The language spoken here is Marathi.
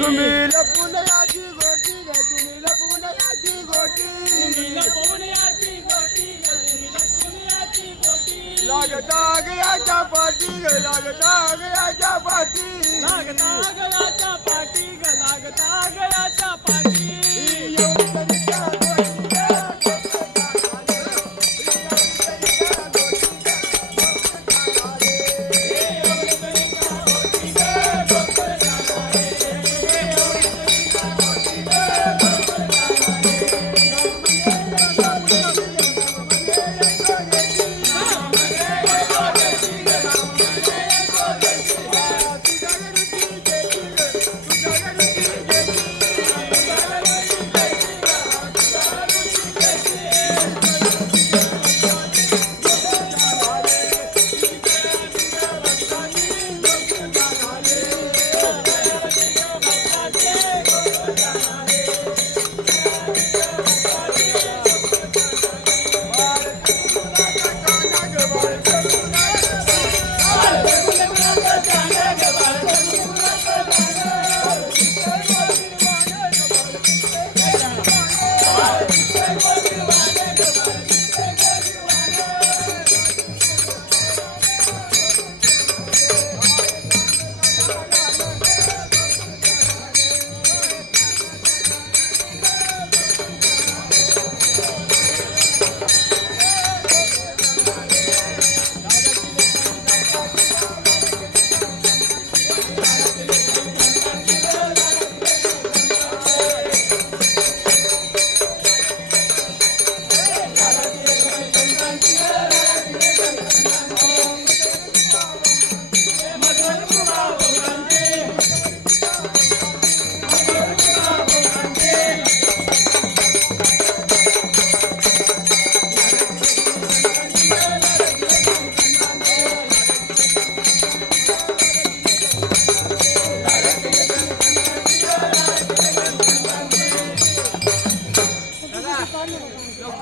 तुम्ही लपून याची गोटी तुम्ही लपून याची गोटी लागता गयाच्या पाठी लागता गयाच्या पाठी. लागता गळ्याच्या पाठी ग लागता गळ्याच्या पाठी.